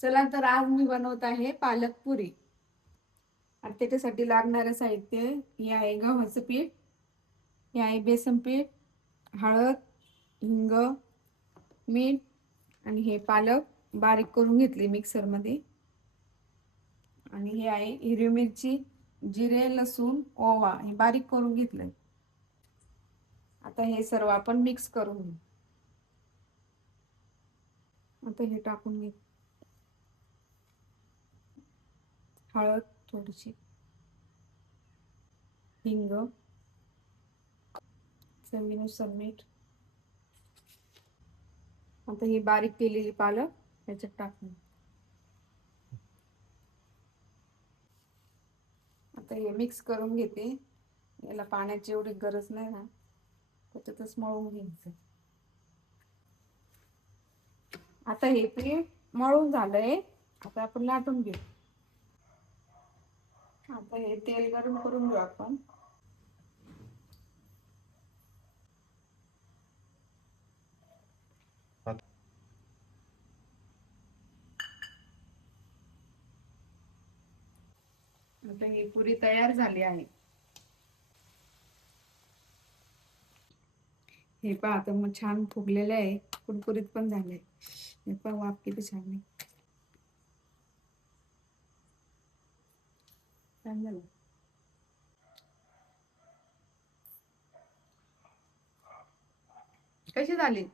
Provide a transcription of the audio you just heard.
चला तर आज मी बनवत आहे पालक पुरी. आणि त्याच्यासाठी लागणारे साहित्य हे आहे गव्हाचं पीठ, हे आहे बेसन पीठ, हळद, हिंग, मीठ आणि हे पालक बारीक करून घेतले मिक्सर मध्ये. आणि हे आहे हिरवी मिरची, जिरे, लसूण, ओवा हे बारीक करून घेतलंय. आता हे सर्व आपण मिक्स करून घेऊ. आता हे टाकून घेऊ. हळद थोडीशी, हिंग, चवीनुसार मीठ. आता ही बारीक केलेली पालक याच्यात टाकून. आता हे मिक्स करून घेते. याला पाण्याची एवढी गरज नाही ना, त्याच्यातच मळून घ्यायचं. आता हे पीठ मळून झालंय. आता आपण लाटून घेऊ. आता हे तेल गरम करून घेऊ आपण. आता ही पुरी तयार झाली आहे. हे पहा आता मग छान फुगलेलं आहे, कुरकुरीत पण झाले. हे पण वाफ किती छान आहे. छान झालं. कशी झाली?